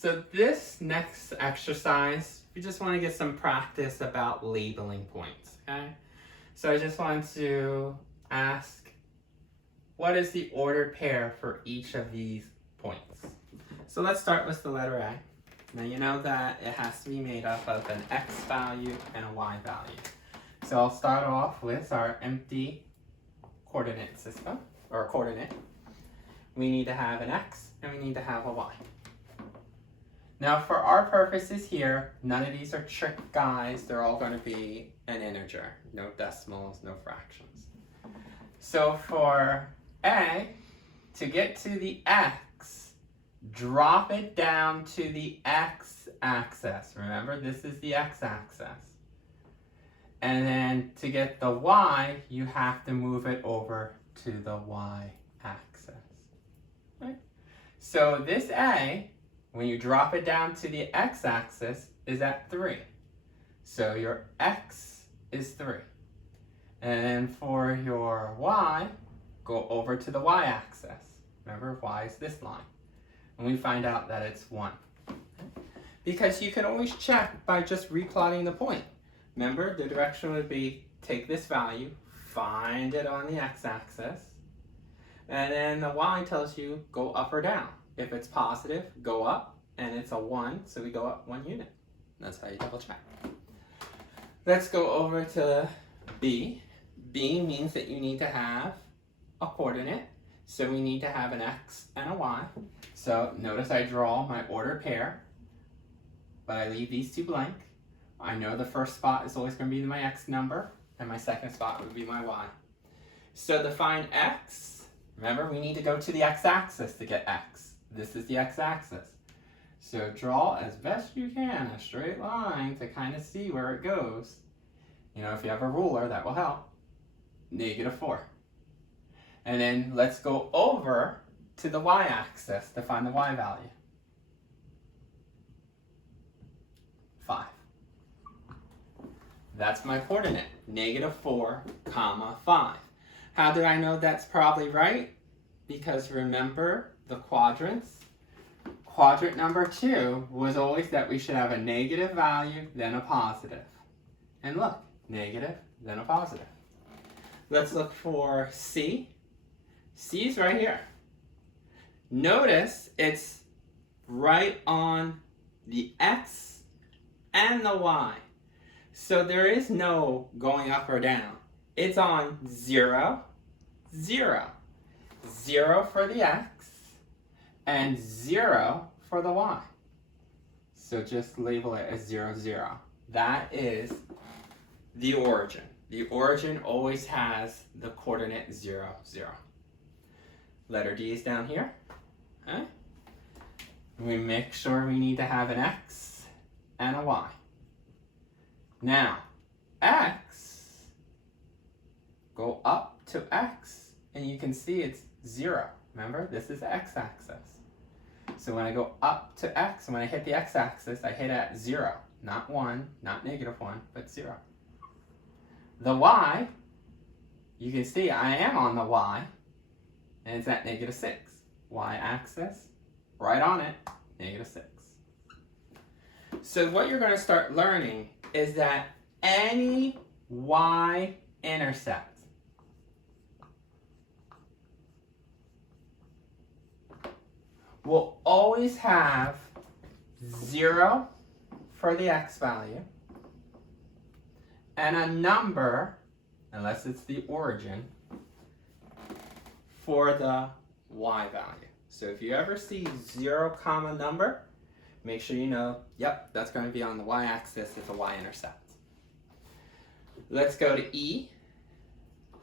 So this next exercise, we just want to get some practice about labeling points, okay? So I just want to ask, what is the ordered pair for each of these points? So let's start with the letter A. Now you know that it has to be made up of an x value and a y value. So I'll start off with our empty coordinate system, or coordinate. We need to have an x and we need to have a y. Now for our purposes here, none of these are trick guys. They're all going to be an integer. No decimals, no fractions. So for A, to get to the x, drop it down to the x-axis. Remember, this is the x-axis. And then to get the y, you have to move it over to the y-axis. Right? So this A, when you drop it down to the x-axis, is at 3. So your x is 3. And then for your y, go over to the y-axis. Remember, y is this line. And we find out that it's 1. Because you can always check by just replotting the point. Remember, the direction would be take this value, find it on the x-axis, and then the y tells you go up or down. If it's positive, go up, and it's a 1, so we go up 1 unit. That's how you double check. Let's go over to B. B means that you need to have a coordinate, so we need to have an x and a y. So notice I draw my ordered pair, but I leave these two blank. I know the first spot is always going to be my x number, and my second spot would be my y. So to find x, remember we need to go to the x-axis to get x. This is the x-axis. So draw as best you can a straight line to kind of see where it goes. You know, if you have a ruler, that will help. -4. And then let's go over to the y-axis to find the y value. 5. That's my coordinate, -4, 5. How did I know that's probably right? Because remember the quadrants? Quadrant number 2 was always that we should have a negative value, then a positive. And look, negative, then a positive. Let's look for C. C is right here. Notice it's right on the x and the y. So there is no going up or down. It's on 0, 0. 0 for the x and 0 for the y. So just label it as 0, 0. That is the origin. The origin always has the coordinate 0, 0. Letter D is down here. Okay? We make sure we need to have an x and a y. Now, x, go up to x, and you can see it's 0. Remember, this is the x-axis. So when I go up to x, when I hit the x-axis, I hit at 0. Not 1, not -1, but 0. The y, you can see I am on the y, and it's at -6. Y-axis, right on it, -6. So what you're going to start learning is that any y-intercept will always have 0 for the x value and a number, unless it's the origin, for the y value. So if you ever see 0 comma number, make sure you know, yep, that's going to be on the y-axis. It's a y-intercept. Let's go to E.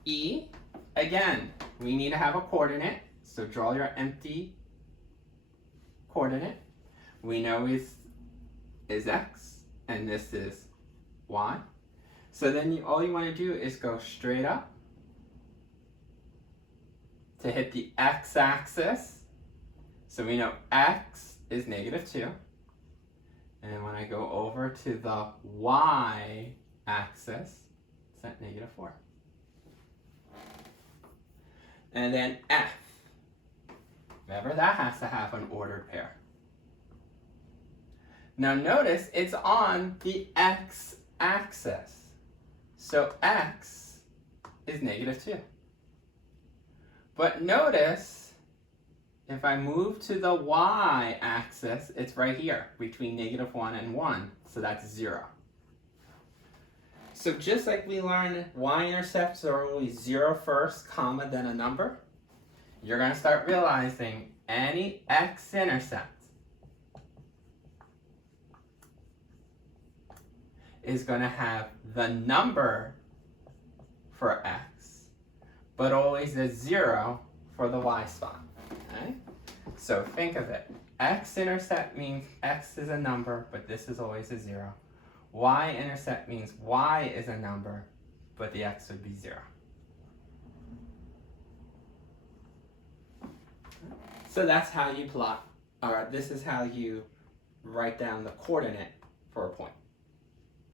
E, again, we need to have a coordinate. So draw your empty coordinate. We know is x, and this is y. So then all you want to do is go straight up to hit the x-axis. So we know x is -2. And then when I go over to the y-axis, it's at -4. And then F. Remember, that has to have an ordered pair. Now notice it's on the x-axis. So x is -2. But notice, if I move to the y-axis, it's right here, between -1 and 1. So that's 0. So just like we learned y-intercepts are always 0 first, comma, then a number, you're going to start realizing any x-intercept is going to have the number for x, but always a 0 for the y spot. Okay? So think of it. X-intercept means x is a number, but this is always a 0. Y-intercept means y is a number, but the x would be 0. So that's how you plot, or this is how you write down the coordinate for a point.